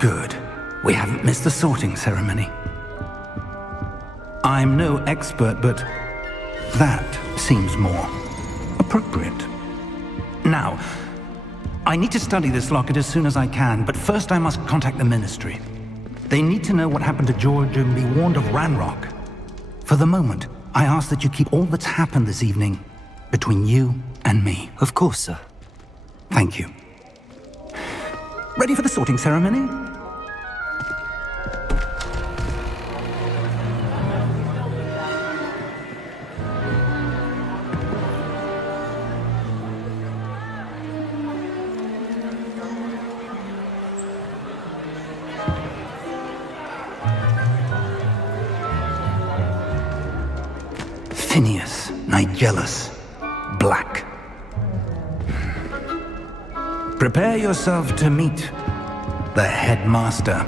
Good. We haven't missed the sorting ceremony. I'm no expert, but that seems more appropriate. Now, I need to study this locket as soon as I can, but first I must contact the Ministry. They need to know what happened to George and be warned of Ranrock. For the moment, I ask that you keep all that's happened this evening between you and me. Of course, sir. Thank you. Ready for the sorting ceremony? Phineas, Nigellus, Black. Prepare yourself to meet the headmaster.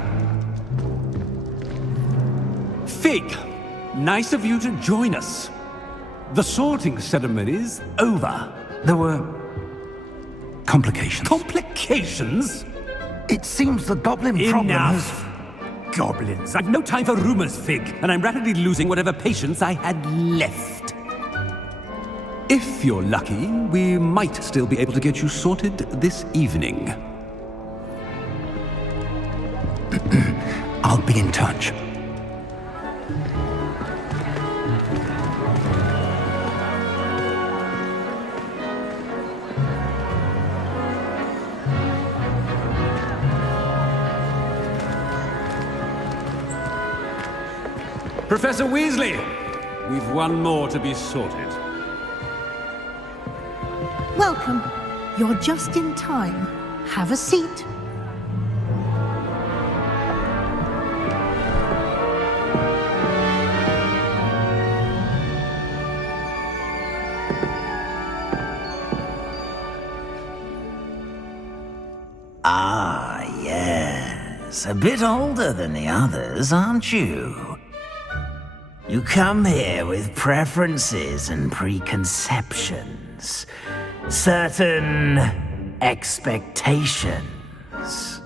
Fig, nice of you to join us. The sorting ceremony's over. There were complications. Complications? It seems the goblin problem has... Enough! Goblins. I've no time for rumors, Fig, and I'm rapidly losing whatever patience I had left. If you're lucky, we might still be able to get you sorted this evening. I'll be in touch. Professor Weasley, we've one more to be sorted. Welcome. You're just in time. Have a seat. Ah, yes. A bit older than the others, aren't you? You come here with preferences and preconceptions. Certain expectations.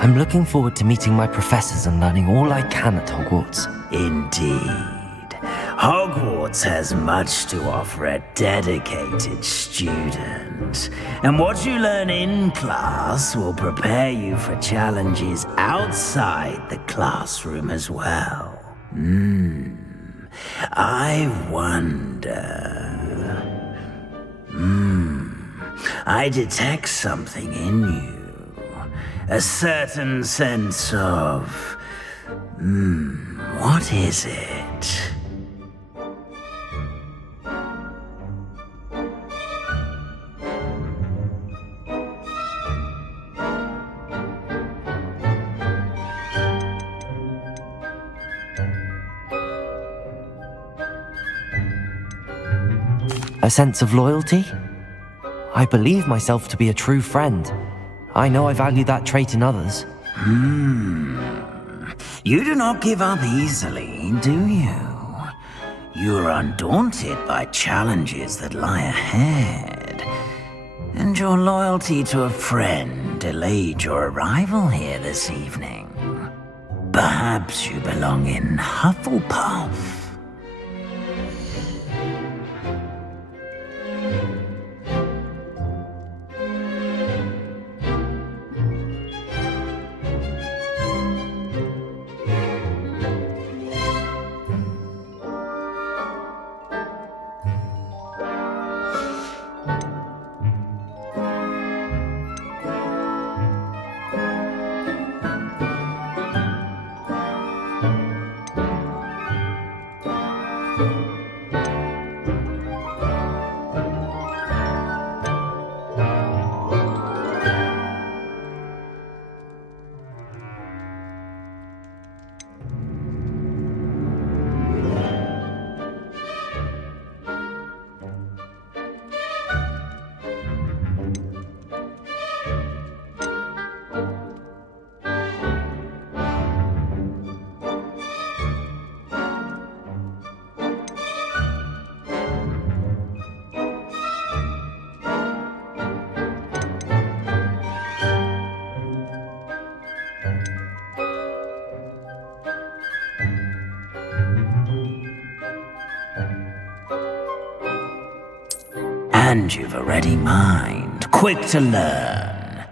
I'm looking forward to meeting my professors and learning all I can at Hogwarts. Indeed. Hogwarts has much to offer a dedicated student. And what you learn in class will prepare you for challenges outside the classroom as well. I wonder... I detect something in you. A certain sense of... what is it? A sense of loyalty? I believe myself to be a true friend. I know I value that trait in others. You do not give up easily, do you? You're undaunted by challenges that lie ahead. And your loyalty to a friend delayed your arrival here this evening. Perhaps you belong in Hufflepuff. And you've a ready mind, quick to learn.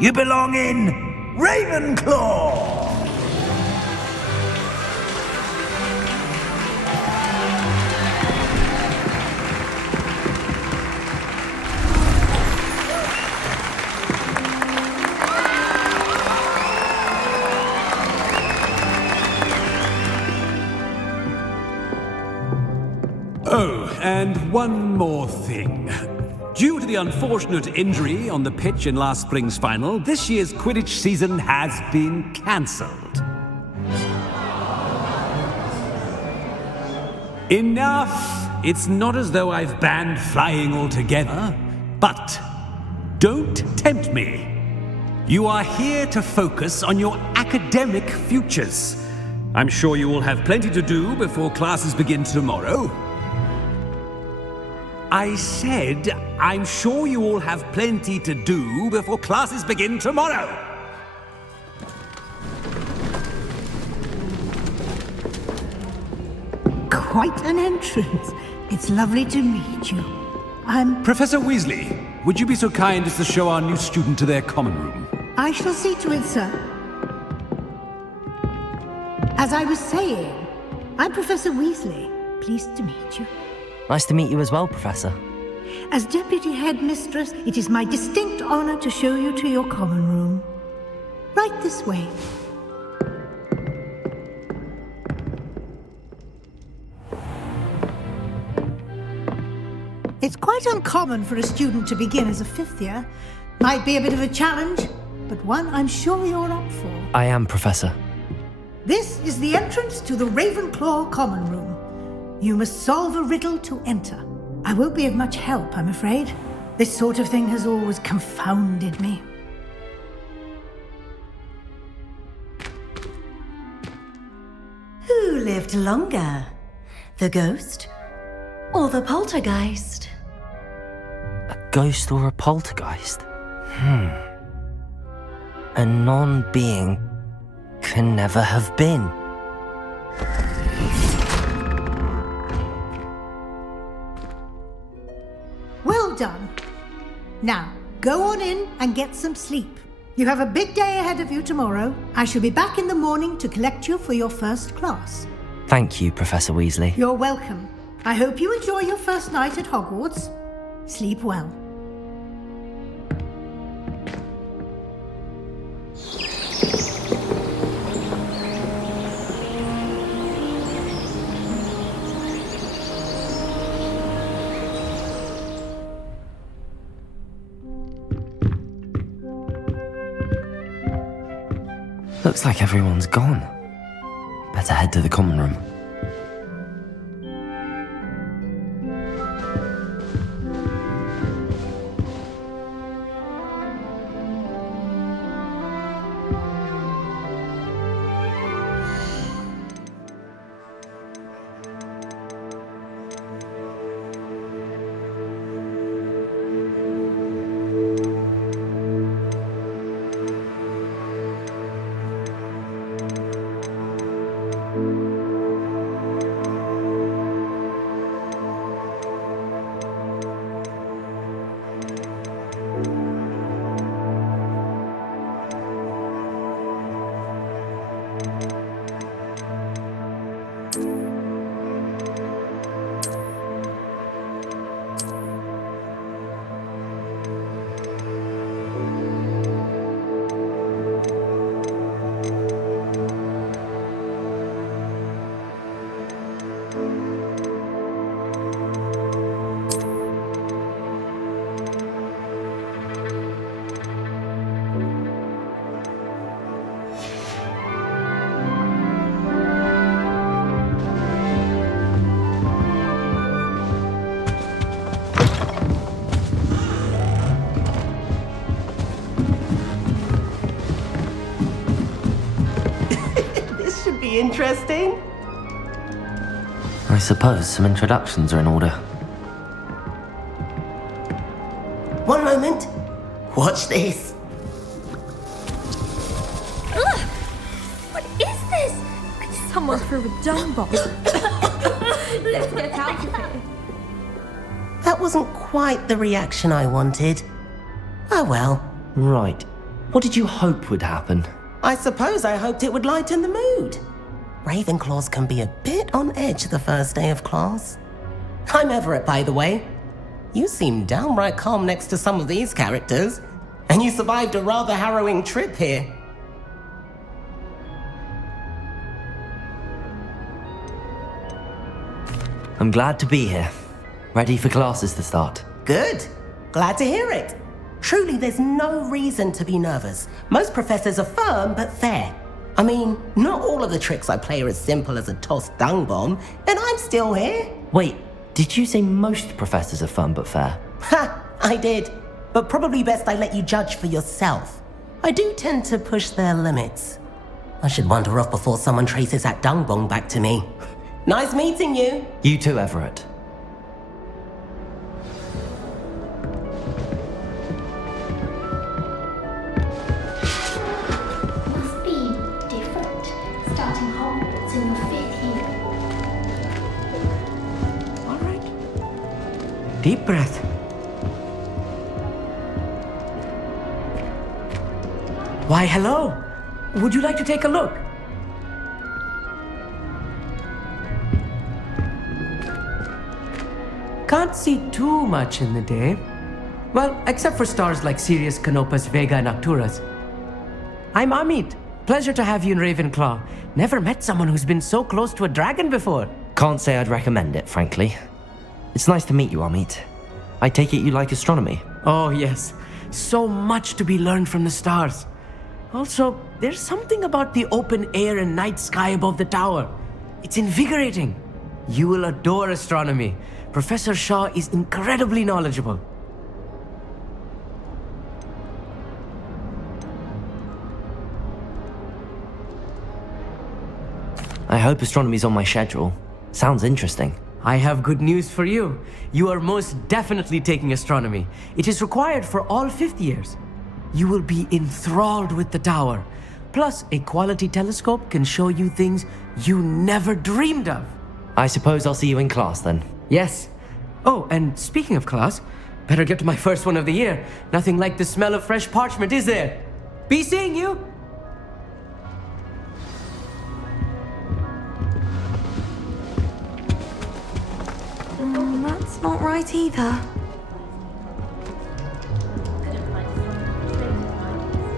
You belong in Ravenclaw! Oh, and one more thing. Due to the unfortunate injury on the pitch in last spring's final, this year's Quidditch season has been cancelled. Enough! It's not as though I've banned flying altogether, but don't tempt me. You are here to focus on your academic futures. I'm sure you will have plenty to do before classes begin tomorrow. I said, I'm sure you all have plenty to do before classes begin tomorrow. Quite an entrance. It's lovely to meet you. Professor Weasley, would you be so kind as to show our new student to their common room? I shall see to it, sir. As I was saying, I'm Professor Weasley. Pleased to meet you. Nice to meet you as well, Professor. As Deputy Headmistress, it is my distinct honor to show you to your common room. Right this way. It's quite uncommon for a student to begin as a fifth year. Might be a bit of a challenge, but one I'm sure you're up for. I am, Professor. This is the entrance to the Ravenclaw common room. You must solve a riddle to enter. I won't be of much help, I'm afraid. This sort of thing has always confounded me. Who lived longer? The ghost or the poltergeist? A ghost or a poltergeist? A non-being can never have been. Well done. Now, go on in and get some sleep. You have a big day ahead of you tomorrow. I shall be back in the morning to collect you for your first class. Thank you, Professor Weasley. You're welcome. I hope you enjoy your first night at Hogwarts. Sleep well. Looks like everyone's gone. Better head to the common room. Interesting. I suppose some introductions are in order. One moment. Watch this. Someone threw a dung bomb. Let's get out of here. That wasn't quite the reaction I wanted. Oh well. Right. What did you hope would happen? I suppose I hoped it would lighten the mood. Ravenclaws can be a bit on edge the first day of class. I'm Everett, by the way. You seem downright calm next to some of these characters, and you survived a rather harrowing trip here. I'm glad to be here. Ready for classes to start. Good. Glad to hear it. Truly, there's no reason to be nervous. Most professors are firm but fair. I mean, not all of the tricks I play are as simple as a tossed dung bomb, and I'm still here. Wait, did you say most professors are fun but fair? Ha! I did. But probably best I let you judge for yourself. I do tend to push their limits. I should wander off before someone traces that dung bomb back to me. Nice meeting you. You too, Everett. Must be different, starting Hogwarts in your 5th year. All right. Deep breath. Why, hello. Would you like to take a look? Can't see too much in the day. Well, except for stars like Sirius, Canopus, Vega, and Arcturus. I'm Amit. Pleasure to have you in Ravenclaw. Never met someone who's been so close to a dragon before. Can't say I'd recommend it, frankly. It's nice to meet you, Amit. I take it you like astronomy. Oh, yes. So much to be learned from the stars. Also, there's something about the open air and night sky above the tower. It's invigorating. You will adore astronomy. Professor Shaw is incredibly knowledgeable. I hope astronomy's on my schedule. Sounds interesting. I have good news for you. You are most definitely taking astronomy. It is required for all 5th years. You will be enthralled with the tower. Plus, a quality telescope can show you things you never dreamed of. I suppose I'll see you in class then. Yes. Oh, and speaking of class, better get to my first one of the year. Nothing like the smell of fresh parchment, is there? Be seeing you! That's not right either.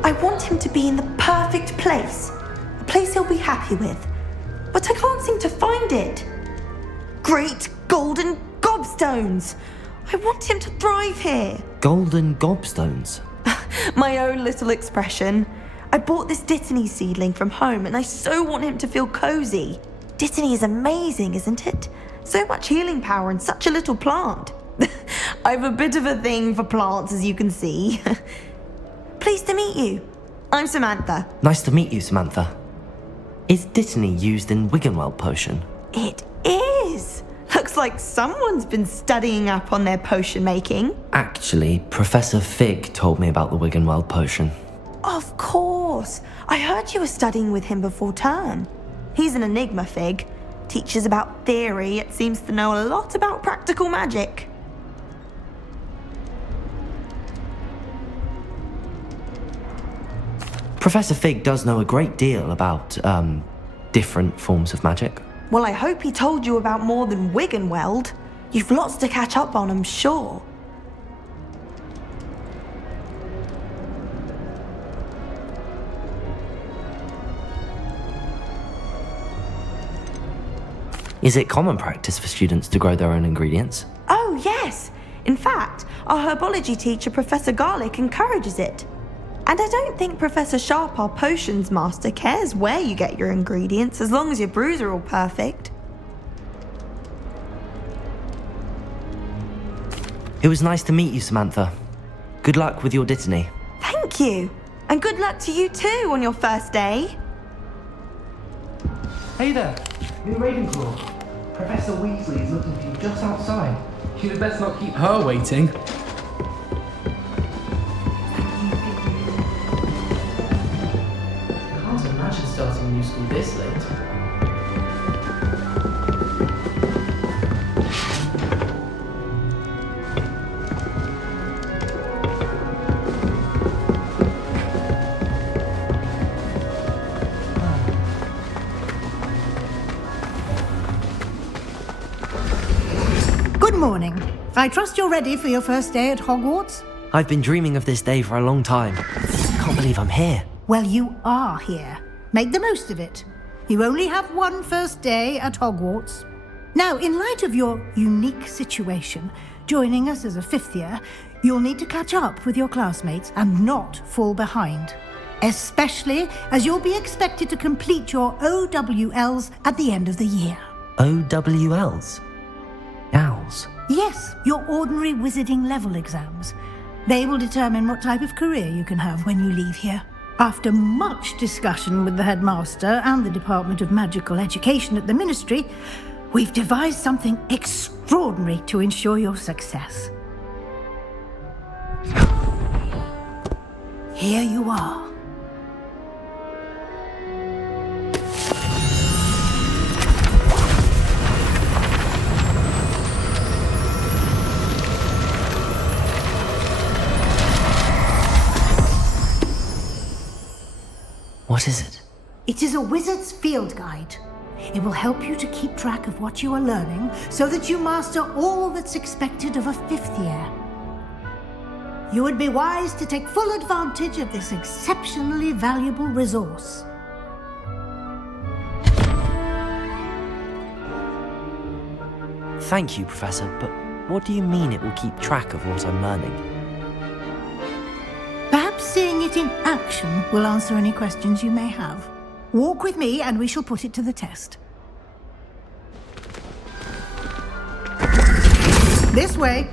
I want him to be in the perfect place. A place he'll be happy with. But I can't seem to find it. Great golden gobstones! I want him to thrive here. Golden gobstones? My own little expression. I bought this Dittany seedling from home and I so want him to feel cozy. Dittany is amazing, isn't it? So much healing power in such a little plant. I have a bit of a thing for plants, as you can see. Pleased to meet you. I'm Samantha. Nice to meet you, Samantha. Is Dittany used in Wiggenweld potion? It is. Looks like someone's been studying up on their potion making. Actually, Professor Fig told me about the Wiggenweld potion. Of course. I heard you were studying with him before term. He's an enigma, Fig. Teaches about theory, yet seems to know a lot about practical magic. Professor Fig does know a great deal about, different forms of magic. Well, I hope he told you about more than Wiggenweld. You've lots to catch up on, I'm sure. Is it common practice for students to grow their own ingredients? Oh, yes. In fact, our herbology teacher, Professor Garlick, encourages it. And I don't think Professor Sharp, our potions master, cares where you get your ingredients, as long as your brews are all perfect. It was nice to meet you, Samantha. Good luck with your Dittany. Thank you. And good luck to you too on your first day. Hey there, in Ravenclaw. Professor Weasley is looking for you just outside. You'd best not keep her waiting. Can't imagine starting a new school this late. morning. I trust you're ready for your first day at Hogwarts? I've been dreaming of this day for a long time. Can't believe I'm here. Well, you are here. Make the most of it. You only have one first day at Hogwarts. Now, in light of your unique situation, joining us as a fifth year, you'll need to catch up with your classmates and not fall behind. Especially as you'll be expected to complete your OWLs at the end of the year. OWLs? Owls? Yes, your ordinary wizarding level exams. They will determine what type of career you can have when you leave here. After much discussion with the headmaster and the Department of Magical Education at the Ministry, we've devised something extraordinary to ensure your success. Here you are. What is it? It is a wizard's field guide. It will help you to keep track of what you are learning so that you master all that's expected of a fifth year. You would be wise to take full advantage of this exceptionally valuable resource. Thank you, Professor, but what do you mean it will keep track of what I'm learning? Perhaps seeing it in action will answer any questions you may have. Walk with me and we shall put it to the test. This way.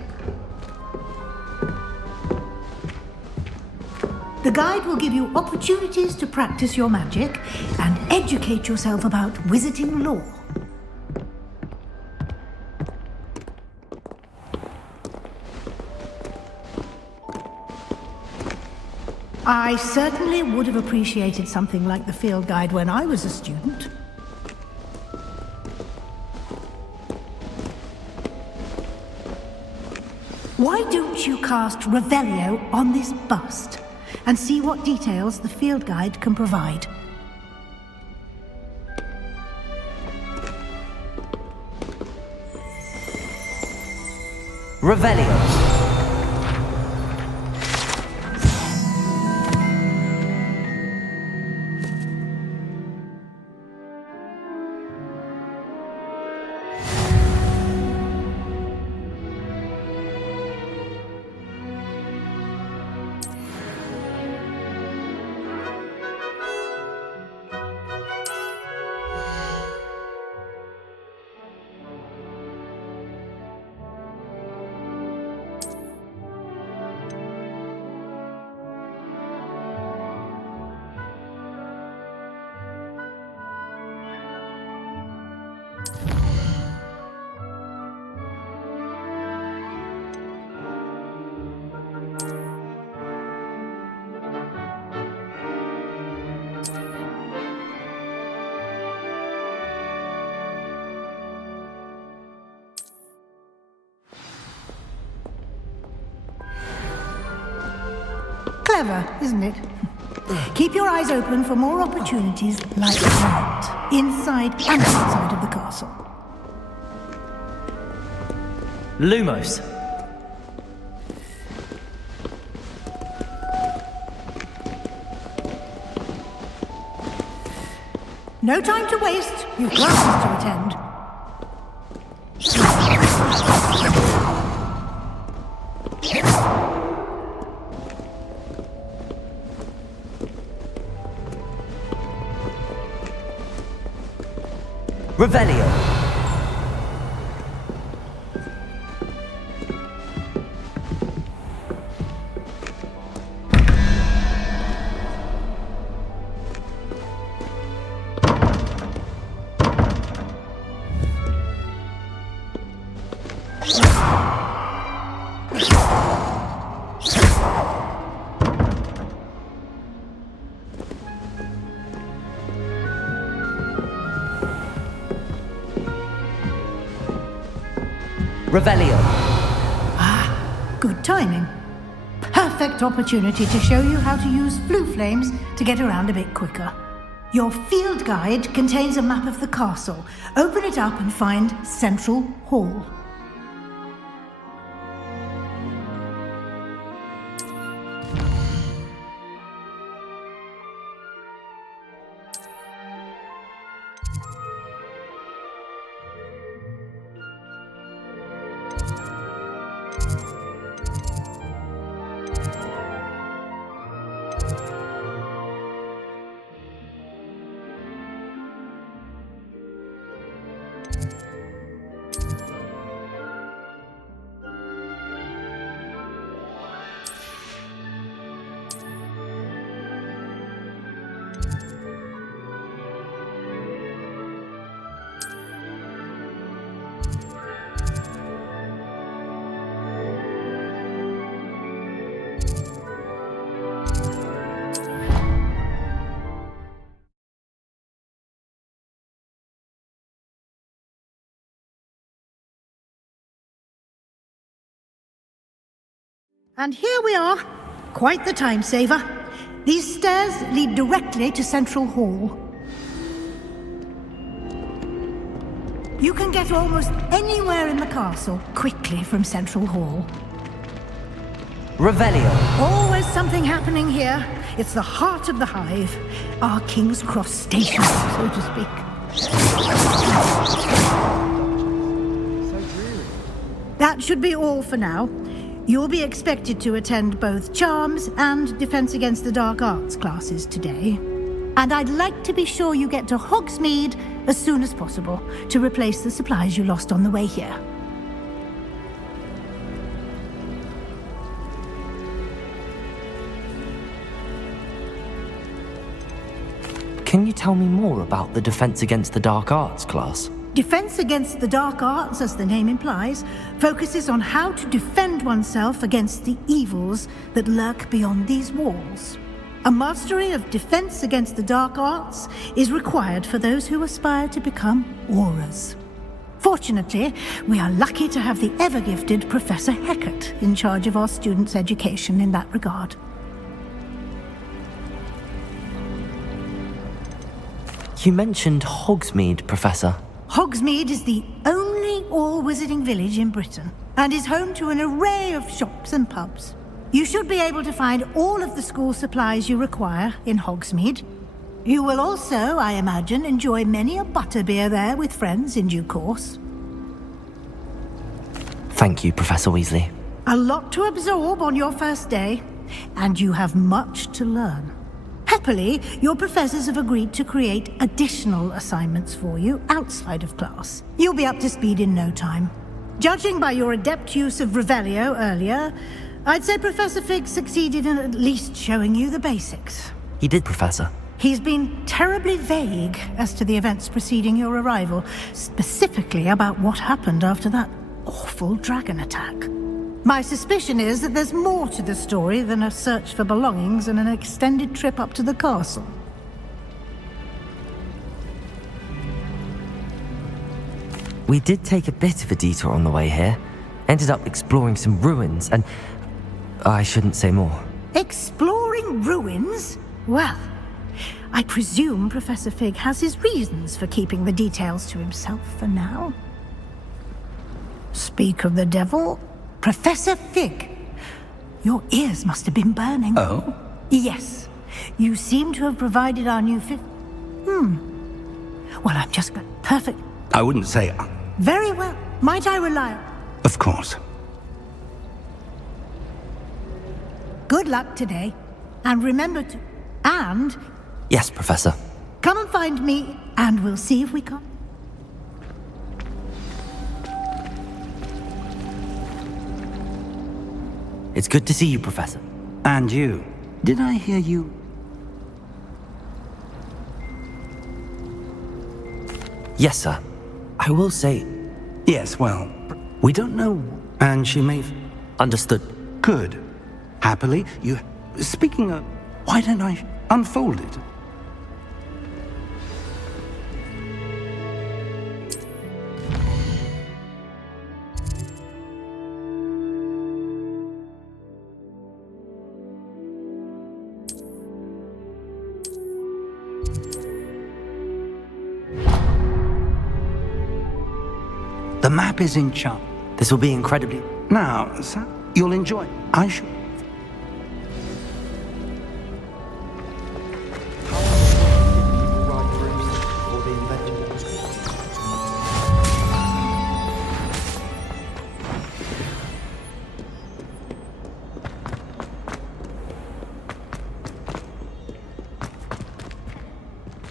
The guide will give you opportunities to practice your magic and educate yourself about wizarding lore. I certainly would have appreciated something like the field guide when I was a student. Why don't you cast Revelio on this bust and see what details the field guide can provide? Revelio. Clever, isn't it? Keep your eyes open for more opportunities like that, inside and outside of the castle. Lumos. No time to waste. You've classes to attend. Revelio. Revelio. Ah, good timing. Perfect opportunity to show you how to use flue flames to get around a bit quicker. Your field guide contains a map of the castle. Open it up and find Central Hall. And here we are. Quite the time saver. These stairs lead directly to Central Hall. You can get almost anywhere in the castle quickly from Central Hall. Revelio. Always something happening here. It's the heart of the hive. Our King's Cross station, so to speak. That should be all for now. You'll be expected to attend both Charms and Defense Against the Dark Arts classes today. And I'd like to be sure you get to Hogsmeade as soon as possible to replace the supplies you lost on the way here. Can you tell me more about the Defense Against the Dark Arts class? Defense Against the Dark Arts, as the name implies, focuses on how to defend oneself against the evils that lurk beyond these walls. A mastery of Defense Against the Dark Arts is required for those who aspire to become Aurors. Fortunately, we are lucky to have the ever-gifted Professor Hecat in charge of our students' education in that regard. You mentioned Hogsmeade, Professor. Hogsmeade is the only all-wizarding village in Britain and is home to an array of shops and pubs. You should be able to find all of the school supplies you require in Hogsmeade. You will also, I imagine, enjoy many a butterbeer there with friends in due course. Thank you, Professor Weasley. A lot to absorb on your first day, and you have much to learn. Happily, your professors have agreed to create additional assignments for you outside of class. You'll be up to speed in no time. Judging by your adept use of Revelio earlier, I'd say Professor Fig succeeded in at least showing you the basics. He did, Professor. He's been terribly vague as to the events preceding your arrival, specifically about what happened after that awful dragon attack. My suspicion is that there's more to the story than a search for belongings and an extended trip up to the castle. We did take a bit of a detour on the way here. Ended up exploring some ruins and... I shouldn't say more. Exploring ruins? Well, I presume Professor Fig has his reasons for keeping the details to himself for now. Speak of the devil... Professor Fig, your ears must have been burning. Oh? Yes. You seem to have provided our new Well, I'm just got perfect... I wouldn't say... Very well. Might I rely on... Of course. Good luck today. And remember to... And... Yes, Professor. Come and find me, and we'll see if we can... It's good to see you, Professor. And you. Did I hear you? Yes, sir. I will say... Yes, well, we don't know. And she may... Understood. Good. Happily, you... Speaking of... Why don't I unfold it? The map is in chart. This will be incredibly... Now, sir, you'll enjoy it. I should...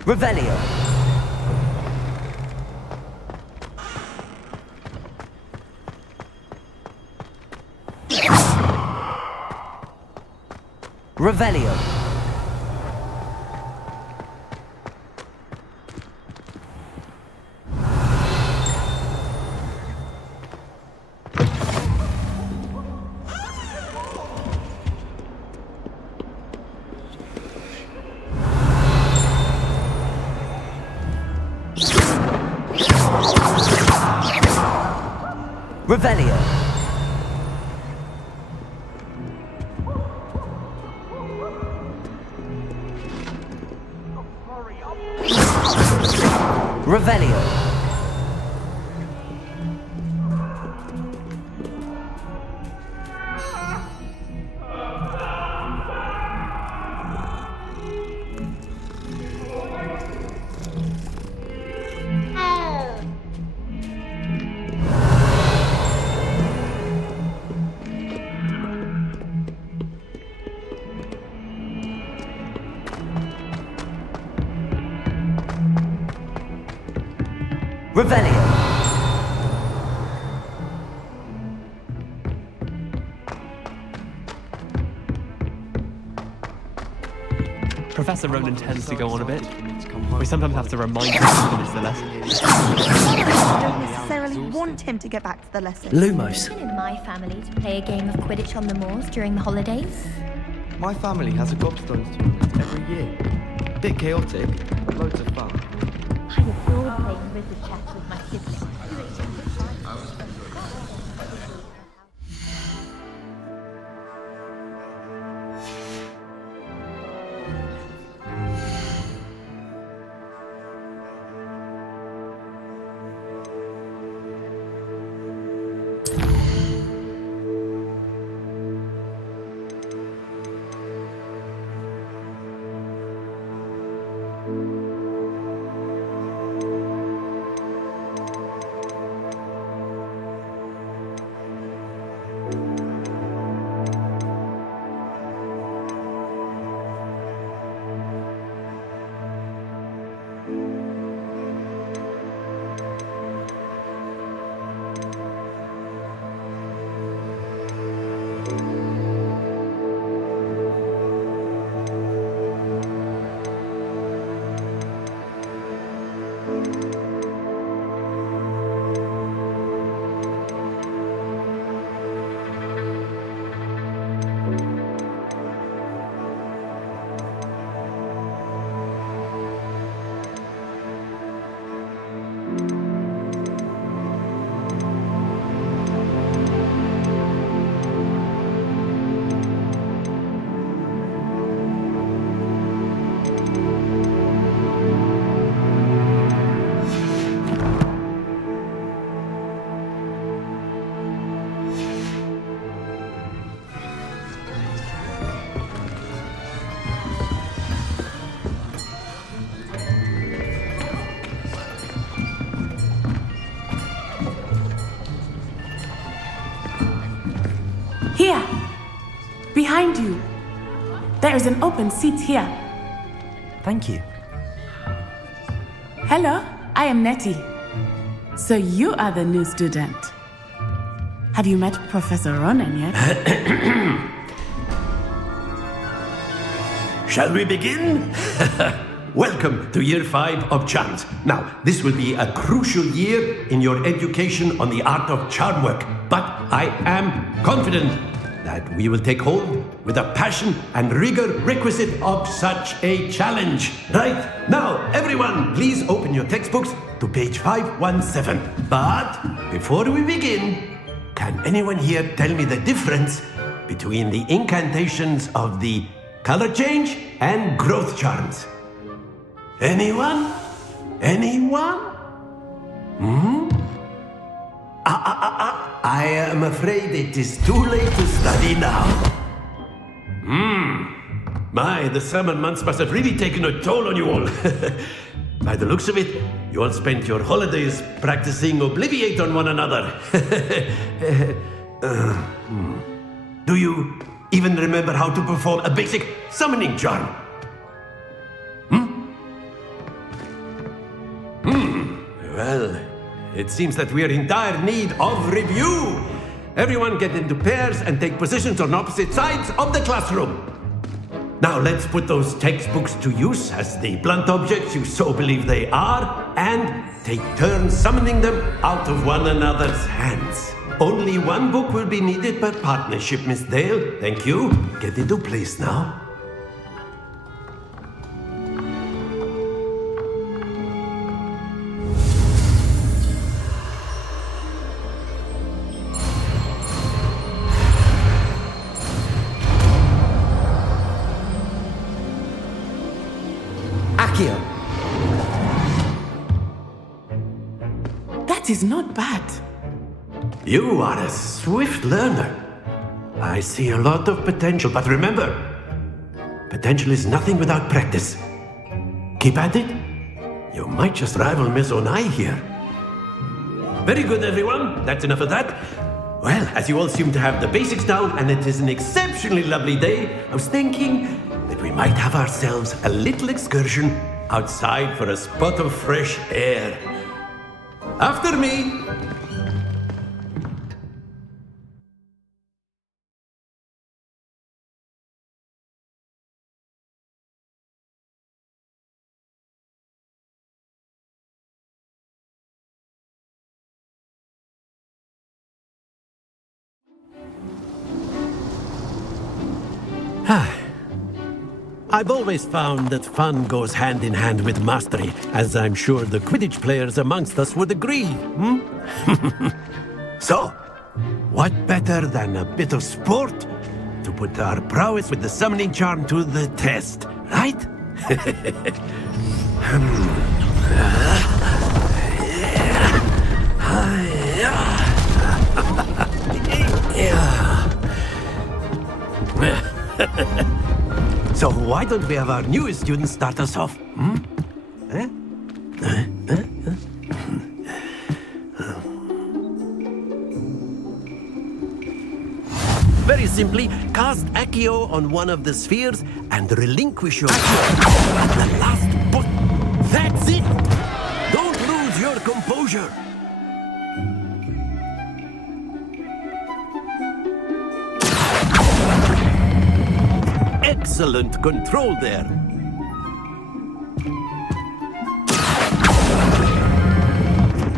Revelio. Revelio. Revelio. Revelio. Revelio. Professor Ronan tends to go on a bit. We sometimes have to remind him to finish the lesson. I don't necessarily want him to get back to the lesson. Lumos. In my family to play a game of Quidditch on the moors during the holidays. My family has a gobstones tournament every year. A bit chaotic, but loads of fun. I adore playing wizard chess with my siblings. Here! Behind you! There is an open seat here. Thank you. Hello, I am Nettie. So you are the new student. Have you met Professor Ronan yet? Shall we begin? Welcome to Year 5 of Charms. Now, this will be a crucial year in your education on the art of charm work, but I am confident that we will take hold with the passion and rigor requisite of such a challenge. Right, now, everyone, please open your textbooks to page 517. But before we begin, can anyone here tell me the difference between the incantations of the color change and growth charms? Anyone? Anyone? I am afraid it is too late to study now. My, the summer months must have really taken a toll on you all. By the looks of it, you all spent your holidays practicing Obliviate on one another. Do you even remember how to perform a basic summoning charm? Well, it seems that we are in dire need of review. Everyone get into pairs and take positions on opposite sides of the classroom. Now let's put those textbooks to use as the blunt objects you so believe they are, and take turns summoning them out of one another's hands. Only one book will be needed per partnership, Miss Dale. Thank you. Get into place now. Akio. That is not bad. You are a swift learner. I see a lot of potential, but remember, potential is nothing without practice. Keep at it. You might just rival Miss Onai here. Very good, everyone. That's enough of that. Well, as you all seem to have the basics down, and it is an exceptionally lovely day, I was thinking that we might have ourselves a little excursion outside for a spot of fresh air. After me. I've always found that fun goes hand in hand with mastery, as I'm sure the Quidditch players amongst us would agree, So, what better than a bit of sport to put our prowess with the summoning charm to the test, right? So why don't we have our newest student start us off? Very simply, cast Accio on one of the spheres and relinquish your at the last button. That's it! Don't lose your composure! Excellent control there.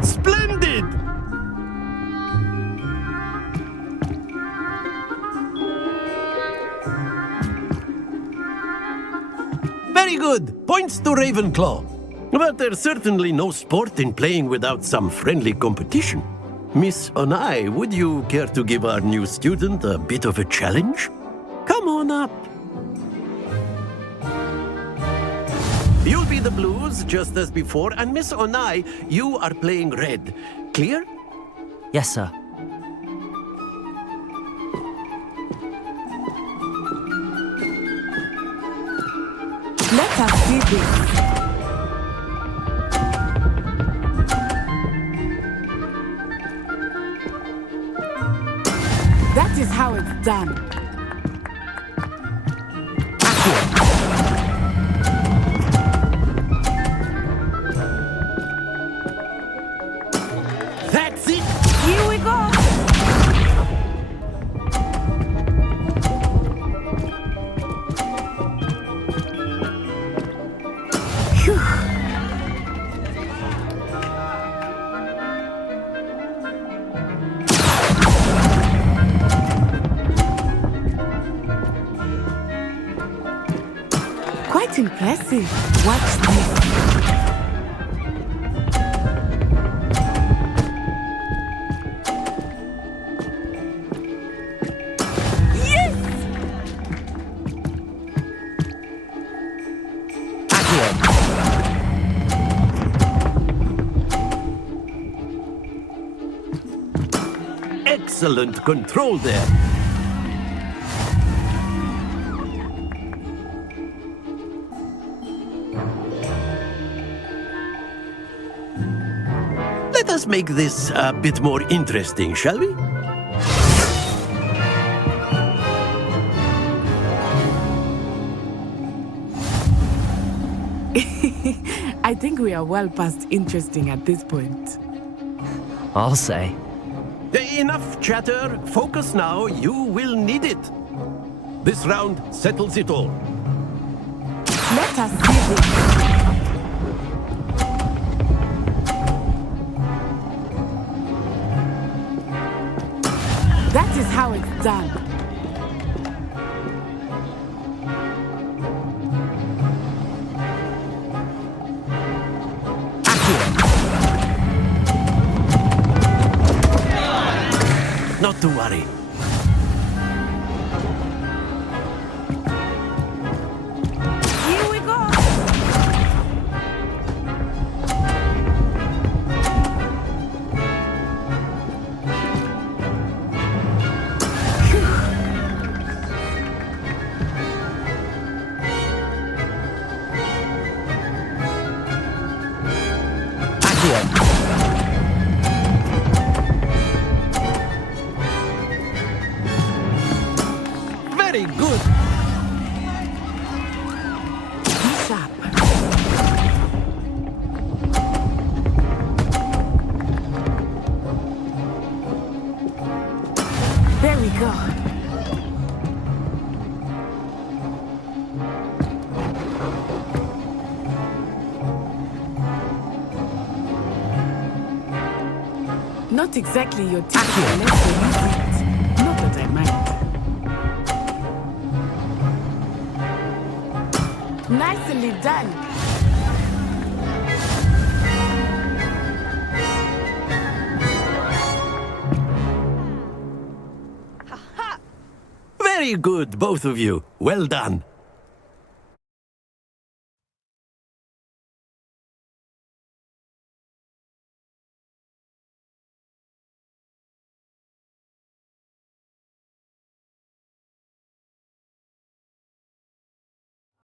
Splendid! Very good. Points to Ravenclaw. But there's certainly no sport in playing without some friendly competition. Miss Onai, would you care to give our new student a bit of a challenge? Come on up. You'll be the blues, just as before, and Miss Onai, you are playing red. Clear? Yes, sir. Let us see this. That is how it's done. That's it! Here we go! Quite impressive. Watch this. Excellent control there. Let us make this a bit more interesting, shall we? I think we are well past interesting at this point. I'll say. Enough chatter. Focus now. You will need it. This round settles it all. Let us see this. That is how it's done. Not to worry. Here we go. Very good. Be sharp. There we go. Not exactly your typical lesson, is it? Not that I mind. Nicely done. Very good, both of you. Well done.